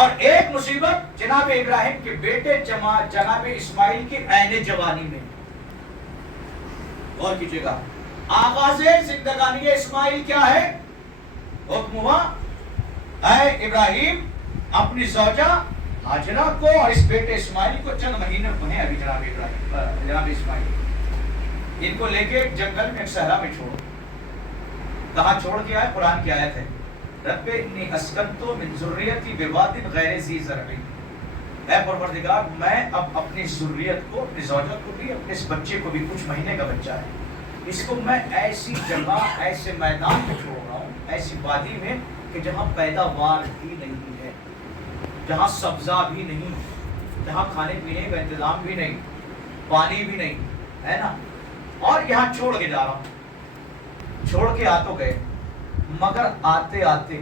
اور ایک مصیبت جناب ابراہیم کے بیٹے جناب اسماعیل کی عین جوانی میں. غور کیجیے گا, آغاز زندگانی اسماعیل کیا ہے؟ حکم ہوا اے ابراہیم اپنی زوجہ ہاجرہ کو اور اس بیٹے اسماعیل کو, چند مہینے ہوئے ابھی جناب اسماعیل, ان کو لے کے جنگل میں ایک صحرا میں چھوڑو. کہاں چھوڑ کے آئے؟ قرآن کی آیت ہے رب انی اسکنت من ذریتی بواد غیر ذی زرع. اے پروردگار میں اب اپنی ذریت کو, اپنی زوجہ کو بھی, اپنے اس بچے کو بھی, کچھ مہینے کا بچہ ہے, اس کو میں ایسی جگہ, ایسے میدان میں چھوڑ رہا ہوں, ایسی وادی میں کہ جہاں پیداوار بھی نہیں ہے, جہاں سبزہ بھی نہیں, جہاں کھانے پینے کا انتظام بھی نہیں, پانی بھی نہیں ہے نا, اور یہاں چھوڑ کے جا رہا ہوں. چھوڑ کے آ تو گئے, مگر آتے آتے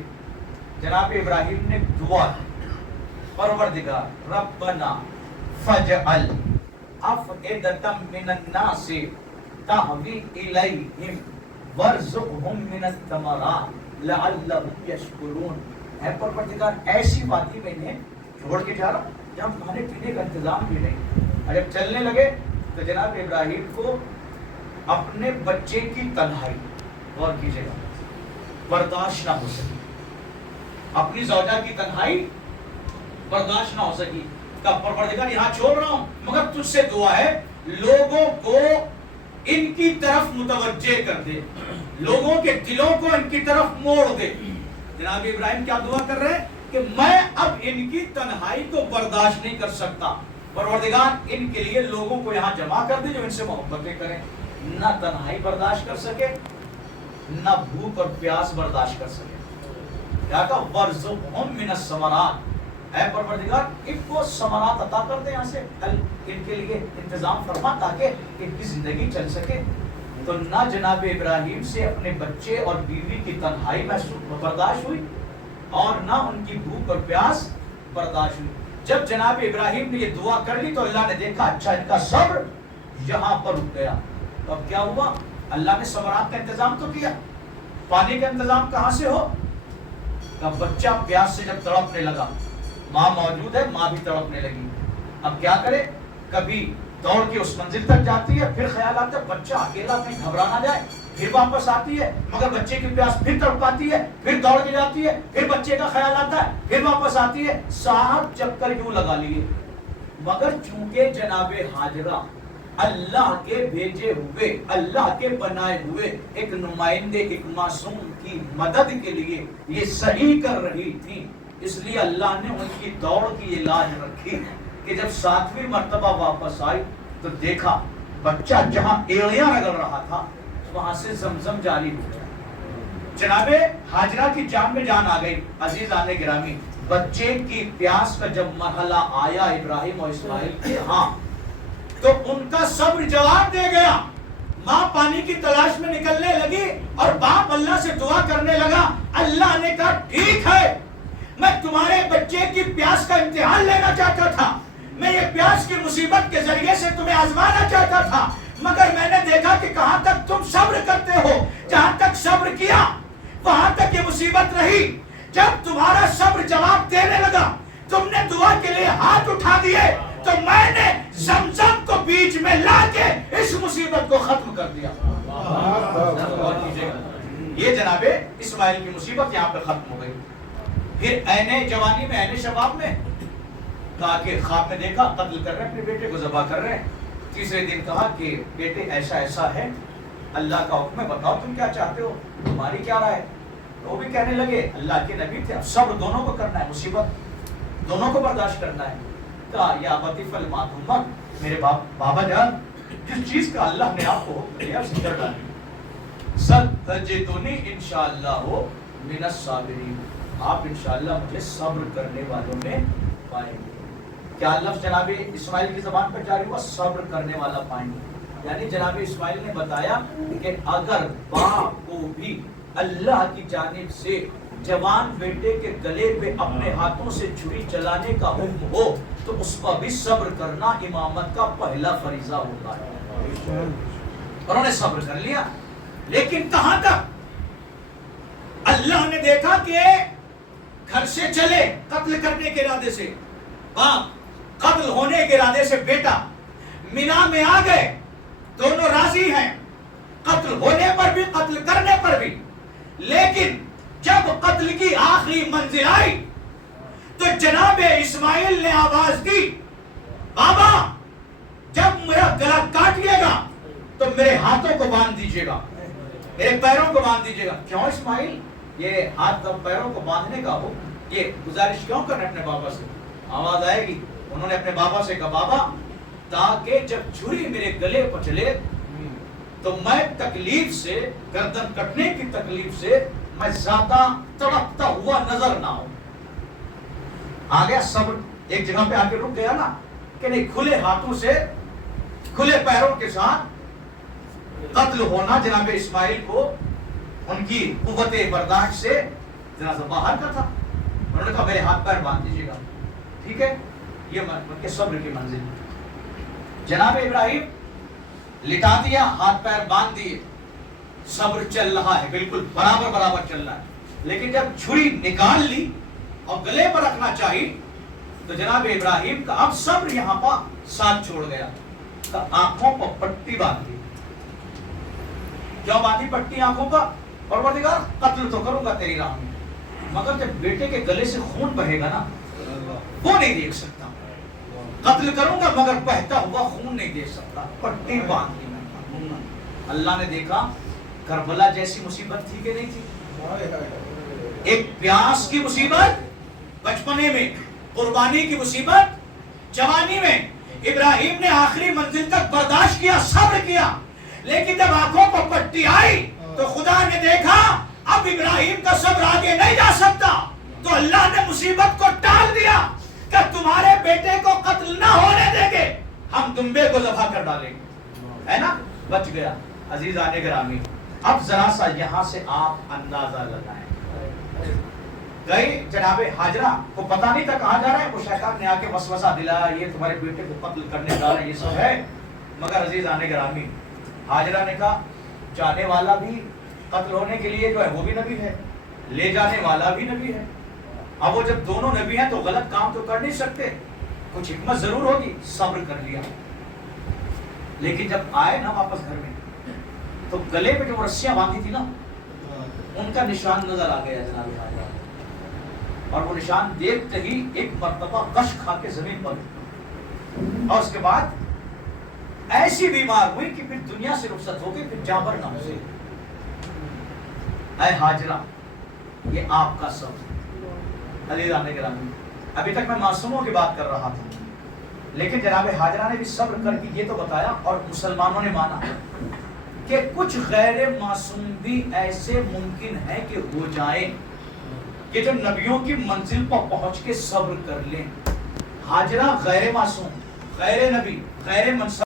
جناب ابراہیم نے دعا کی, پروردگار ربنا فجعل افئدۃ من الناس تہوی الیہم وارزقہم من الثمرات لعلہم یشکرون. اے پروردگار ایسی وادی میں انہیں چھوڑ کے جا رہا ہوں جہاں کھانے پینے کا انتظام بھی نہیں. اور جب چلنے لگے تو جناب ابراہیم کو اپنے بچے کی تنہائی, غور کیجیے گا, برداشت نہ ہو سکی, اپنی زوجہ کی تنہائی برداشت نہ ہو سکی. کہ پروردگار یہاں چھوڑ رہا ہوں مگر تجھ سے دعا ہے لوگوں کو ان کی طرف متوجہ کر دے, لوگوں کے دلوں کو ان کی طرف موڑ دے. جناب ابراہیم کیا دعا کر رہے ہیں کہ میں اب ان کی تنہائی کو برداشت نہیں کر سکتا, پروردگار ان کے لیے لوگوں کو یہاں جمع کر دے جو ان سے محبتیں کریں. نہ تنہائی برداشت کر سکے, نہ بھوک اور پیاس برداشت کر سکے. کیا کہا وارزقہم من الثمرات, اے پروردگار ان کو ثمرات عطا کر دے, یہاں سے ان کے لیے انتظام فرما تاکہ ان کی زندگی چل سکے. تو نہ جناب ابراہیم سے اپنے بچے اور بیوی کی تنہائی محسوس برداشت ہوئی اور نہ ان کی بھوک اور پیاس برداشت ہوئی. جب جناب ابراہیم نے یہ دعا کر لی تو اللہ نے دیکھا اچھا ان کا صبر یہاں پر رک گیا. تو اب کیا ہوا؟ اللہ نے ثمرات کا انتظام تو کیا, پانی کا انتظام کہاں سے ہو؟ کہ بچہ پیاس سے جب تڑپنے لگا, ماں موجود ہے, ماں بھی تڑپنے لگی. اب کیا کرے؟ کبھی دوڑ کے اس منزل تک جاتی ہے, پھر خیال آتا ہے بچہ اکیلا کہیں گھبرا نہ جائے, پھر واپس آتی ہے مگر بچے کی پیاس پھر تڑپاتی ہے, پھر دوڑ کے جاتی ہے, پھر بچے کا خیال آتا ہے, پھر واپس آتی ہے. 7 چکر یوں لگا لیے, مگر چونکہ جناب ہاجرہ اللہ کے بھیجے ہوئے, اللہ کے بنائے ہوئے ایک نمائندے, ایک معصوم کی مدد کے لیے یہ صحیح کر رہی تھی, اس لیے اللہ نے ان کی دوڑ کی علاج رکھی کہ جب 7ویں مرتبہ واپس آئی تو دیکھا بچہ جہاں ایڑیاں رگڑ رہا تھا وہاں سے زمزم جاری ہو گیا. جناب ہاجرہ کی جان میں جان آ گئی. عزیزان گرامی, بچے کی پیاس کا جب مرحلہ آیا ابراہیم اور اسماعیل کے ہاں تو ان کا صبر جواب دے گیا. ماں پانی کی تلاش میں نکلنے لگی اور باپ اللہ سے دعا کرنے لگا. اللہ نے کہا ٹھیک ہے, میں تمہارے بچے کی پیاس کا امتحان لینا چاہتا تھا, میں یہ پیاس کی مصیبت کے ذریعے سے تمہیں آزمانا چاہتا تھا, مگر میں نے دیکھا کہ کہاں تک تم صبر کرتے ہو. جہاں تک صبر کیا وہاں تک یہ مصیبت رہی. جب تمہارا صبر جواب دینے لگا, تم نے دعا کے لیے ہاتھ اٹھا دیے, تو میں نے زمزم کو بیچ میں لا کے اس مصیبت کو ختم کر دیا. یہ جناب اسماعیل کی مصیبت یہاں پہ ختم ہو گئی. پھر عین جوانی میں, عین شباب میں کہا کہ خواب میں دیکھا قتل کر رہے ہیں, اپنے بیٹے کو ذبح کر رہے ہیں. تیسرے دن کہا کہ بیٹے ایسا ایسا ہے, اللہ کا حکم ہے, بتاؤ تم کیا چاہتے ہو, تمہاری کیا رائے. وہ بھی کہنے لگے اللہ کے نبی تھے, صبر دونوں کو کرنا ہے, مصیبت دونوں کو برداشت کرنا ہے. کہا یا ابتی فعل ما تؤمر, میرے بابا جان جس چیز کا اللہ نے آپ کو حکم دیا اسے کر ڈالیے. ستجدنی انشاءاللہ من الصابرین, آپ انشاءاللہ مجھے صبر کرنے والوں میں پائیں گے. کیا لفظ جناب اسماعیل کی زبان پر جاری ہوا؟ صبر کرنے والا پائیں گے. یعنی جناب اسماعیل نے بتایا کہ اگر باپ کو بھی اللہ کی جانب سے جوان بیٹے کے گلے پہ اپنے ہاتھوں سے چھری چلانے کا حکم ہو تو اس پر بھی صبر کرنا امامت کا پہلا فریضہ ہوتا ہے. انہوں نے صبر کر لیا, لیکن کہاں تک؟ اللہ نے دیکھا کہ گھر سے چلے قتل کرنے کے ارادے سے، باپ قتل ہونے کے ارادے سے بیٹا، مینا میں آ گئے، دونوں راضی ہیں قتل ہونے پر بھی قتل کرنے پر بھی، لیکن جب قتل کی آخری منزل آئی تو جناب اسماعیل نے آواز دی، بابا جب میرا گلا کاٹ لیے گا تو میرے ہاتھوں کو باندھ دیجیے گا، میرے پیروں کو باندھ دیجیے گا۔ کیوں اسماعیل؟ یہ ہاتھ اور پیروں کو باندھنے کا ہو، یہ گزارش کیوں کرنا اپنے بابا سے؟ آواز آئے گی، انہوں نے اپنے بابا سے کہا، بابا تاکہ جب چھری میرے گلے پر چلے تو میں تکلیف سے، گردن کٹنے کی تکلیف سے میں زیادہ تڑپتا ہوا نظر نہ ہوں۔ آ گیا صبر، ایک جگہ پہ آ کے رک گیا نا کہ نہیں، کھلے ہاتھوں سے کھلے پیروں کے ساتھ قتل ہونا جناب اسماعیل کو ان کی قوت برداشت سے ذرا سا باہر کا تھا۔ انہوں نے کہا میرے ہاتھ پیر باندھ دیجیے گا، ٹھیک ہے، یہ ان کے صبر کی منزل۔ جناب ابراہیم لٹا دیا، ہاتھ پیر باندھ دیے، صبر چل رہا ہے، بالکل برابر برابر چل رہا ہے، لیکن جب چھری نکال لی اور گلے پر رکھنا چاہیے تو جناب ابراہیم کا اب صبر یہاں پر ساتھ چھوڑ گیا، تو آنکھوں پر پٹی باندھی۔ کیوں باندھی پٹی آنکھوں پر؟ پروردگار قتل تو کروں گا تیری راہ میں، مگر جب بیٹے کے گلے سے خون بہے گا نا وہ نہیں دیکھ سکتا، قتل کروں گا مگر بہتا ہوا خون نہیں دیکھ سکتا، پٹی باندھ دی۔ اللہ نے دیکھا کربلا جیسی مصیبت تھی کہ نہیں تھی؟ ایک پیاس کی مصیبت بچپنے میں، قربانی کی مصیبت جوانی میں، ابراہیم نے آخری منزل تک برداشت کیا، صبر کیا، لیکن جب آنکھوں پر پٹی آئی تو خدا نے دیکھا اب ابراہیم کا صبر آگے نہیں جا سکتا، تو اللہ نے مصیبت کو ٹال دیا کہ تمہارے بیٹے کو قتل نہ ہونے دیں گے، ہم دمبے کو ذبح کر ڈالیں گے، ہے نا، بچ گیا۔ عزیزان گرامی، اب ذرا سا یہاں سے آپ اندازہ لگائیں، گئی جناب ہاجرہ کو پتہ نہیں تھا کہاں جا رہے ہیں، وہ شیطان نے آ کے وسوسہ دلایا یہ تمہارے بیٹے کو قتل کرنے جا رہے ہیں، یہ سب ہے، مگر عزیزان گرامی ہاجرہ نے کہا جانے والا بھی قتل ہونے کے لیے جو ہے وہ بھی نبی ہے، لے جانے والا بھی نبی ہے، اب وہ جب دونوں نبی ہیں تو غلط کام تو کر نہیں سکتے، کچھ حکمت ضرور ہوگی، صبر کر لیا۔ لیکن جب آئے نا واپس گھر میں تو گلے پہ جو رسیاں باندھی تھی نا ان کا نشان نظر آ گیا جناب ہاجرہ، اور وہ نشان دیکھتے ہی ایک مرتبہ غش کھا کے زمین پر، اور اس کے بعد ایسی بیمار ہوئی کہ پھر دنیا سے رخصت ہو گئی، پھر جابر نہ ہو گئی۔ اے ہاجرہ یہ آپ کا صبر۔ عزیزان گرامی، ابھی تک میں معصوموں کی بات کر رہا تھا، لیکن جناب ہاجرہ نے بھی صبر کر کے یہ تو بتایا، اور مسلمانوں نے مانا کہ کچھ غیر معصوم بھی ایسے ممکن ہے کہ ہو جائیں کہ جو نبیوں کی منزل پر پہنچ کے صبر کر لیں۔ ہاجرہ غیر معصوم، غیر نبی، غیر منصب